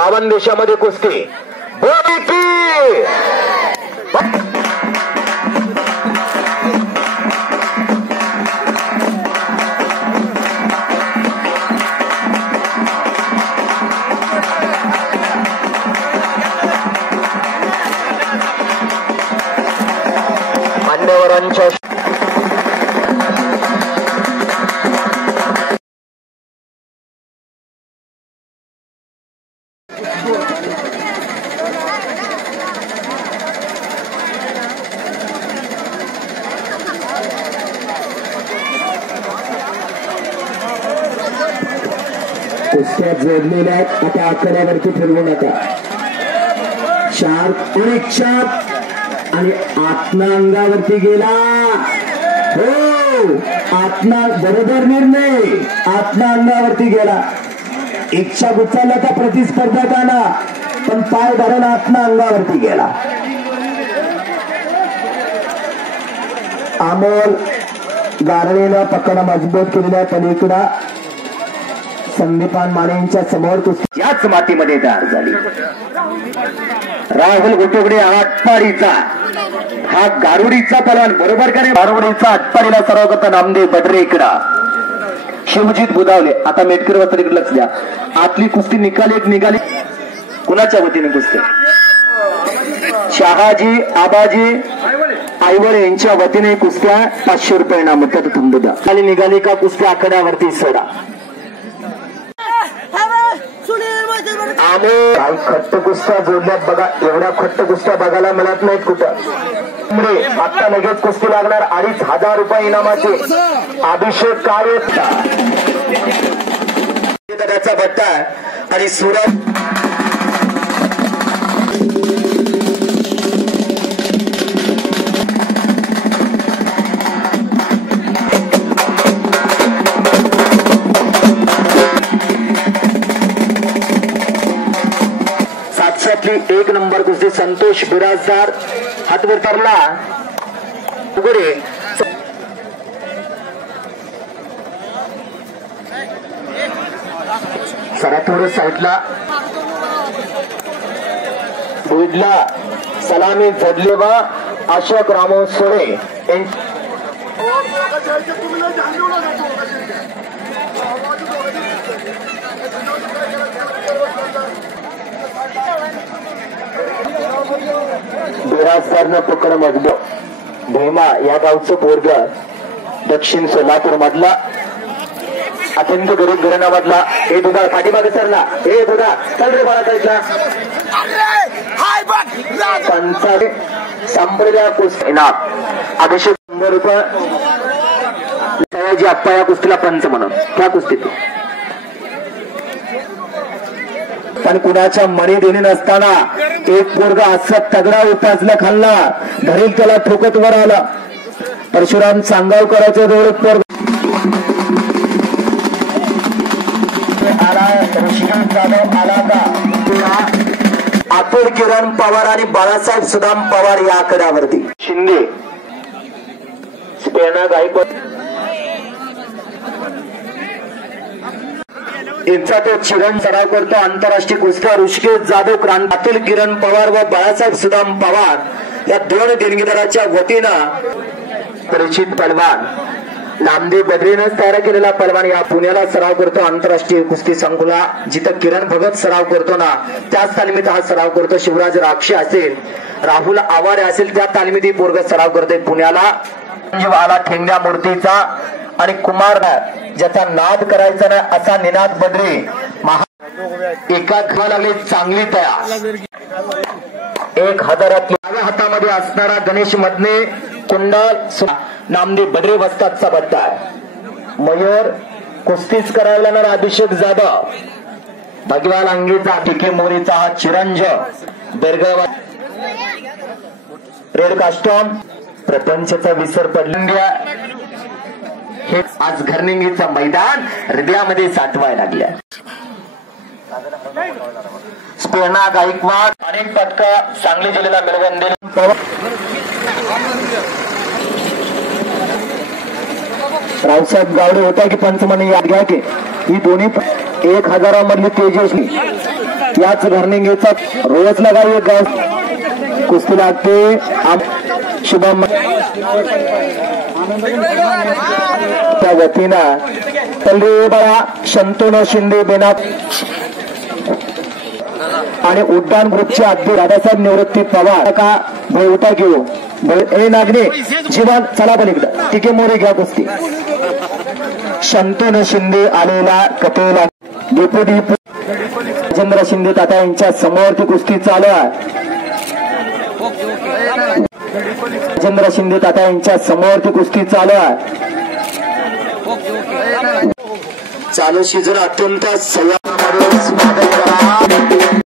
खानदेशामध्ये कुस्ती बोली की? मान्यवरांच्या कुस्त्या जोडलेल्या आहेत आता आकड्यावरती ठरवू नका. चार एक चार आणि आत्मा अंगावरती गेला. हो. आत्मा बरोबर निर्णय. आत्मा अंगावरती गेला. इच्छा गुचाला का प्रतिस्पर्धात आला पण पाय धरण आत्मा अंगावरती गेला. अमोल गारळीनं पकड मजबूत केलेल्या पलीकडा संदीपान माने यांच्या समोर कुस्ती याच मातीमध्ये तयार झाली. राहुल गोटोगडे आटपाडीचा. हा गारुडीचा पलवान बरोबर का गारुडीचा आटपाडीला सर्वगत नामदेव बडरे इकडा. शिवजीत बुधावले आता मेटकर वस्त्र इकडे लक्ष द्या. आतली कुस्ती निकाली एक निघाली. कुणाच्या वतीने कुस्ती? शहाजी आबाजी आईवर यांच्या वतीने कुस्त्या पाचशे रुपये नामतात थांबू द्या. खाली निघाली का कुस्त्या आकड्यावरती सोडा. आणि काही खट्ट कुस्त्या जोडल्यात बघा. एवढ्या खट्ट कुस्त्या बघायला मिळत नाहीत कुठं. त्यामुळे आता लगेच कुस्ती लागणार. अडीच हजार रुपये इनामाचे. अभिषेक कार्य त्याचा बट्टा आणि सुरत नंबर कुस्ती संतोष बिराजदार. हातवर तरला. उघडे. सरा थोडं साईडला. बुडला. सलामी झडले व अशोक रामो सोळे यांची खासदारनं पकड मधलं. भीमा या गावचं पोरग. दक्षिण सोलापूर मधला. अत्यंत गरीब घराण्यामधला हे दुधा पाठीमागे सरला. हे दुधा चल रे बाळा साईडला पंचाळे संप्रदाय कुस्ती. इनाम अभिषेक शंभर रुपये. सयाजी आप्पा या कुस्तीला पंच म्हणून. त्या कुस्तीत. पण कुणाच्या मनी देणे नसताना एक पोरगा असं तगडा उपासला खाल्ला. धरील त्याला ठोकत वर आला. परशुराम सांगावकराच्या जवळ पोरगा आला ऋषिकांत जाधव आला का अतुल किरण पवार आणि बाळासाहेब सुदाम पवार या आकड्यावरती. शिंदे. स्पेना गायकवाड यांचा तो चिरण सराव करतो आंतरराष्ट्रीय कुस्त्या ऋषिकेश जाधव क्रांत अतुल किरण पवार व बाळासाहेब सुदाम पवार या दोन देणगीदाराच्या वतीनं परिचित पलवान नामदेव बद्रीनं तयार केलेला पलवान या पुण्याला सराव करतो आंतरराष्ट्रीय कुस्ती संकुला जिथं किरण भगत सराव करतो ना त्याच तालमीत हा सराव करतो शिवराज राक्षे असेल राहुल आवाडे असेल त्या तालमीत ही पोरग सराव करते पुण्याला. आला ठेंग्या मूर्तीचा आणि कुमार ज्याचा नाद करायचा ना असा निनाद बद्रे महा एका खा लागली चांगली तया एक हजारात हातामध्ये असणारा गणेश मधने कुंडल नामदेव बद्रे वस्तातचा बद्दा आहे मयूर कुस्तीच करायला येणार अभिषेक जाधव. भगवान अंगीचा टिके मोरीचा हा चिरंज बेरगाव रेड कास्टॉम. प्रपंचाचा विसर पडला. हे आज घरनिंगीचं मैदान हृदयामध्ये साठवायला लागल्या. स्पर्णा गायकवाड अनेक पटका सांगली जिल्ह्याला मिळवून दिले रावसाहेब गावडे होता की पंचमणी याद घ्या की ही दोन्ही एक हजारामधली तेजस्वी. याच घरनिंगेचा रोजला गाव एक गाव. कुस्ती लागते आम- शुभम त्या वतीनं तल्ली बळा शंतनू शिंदे बेना आणि उड्डाण ग्रुपचे अध्यक्ष दादासाहेब निवृत्ती पवार का भाई उठा घेऊ भाई- ए नागने जीवन चला पलीकडं तिके मोरे घ्या कुस्ती. शंतनू शिंदे आलेला कपेला डेप्युटी राजेंद्र शिंदे तात्या यांच्या समोर ती कुस्ती चालू आहे. राजेंद्र शिंदे तात्या यांच्या समोर ती कुस्ती चालू आहे. चालू सीझन अत्यंत संवाद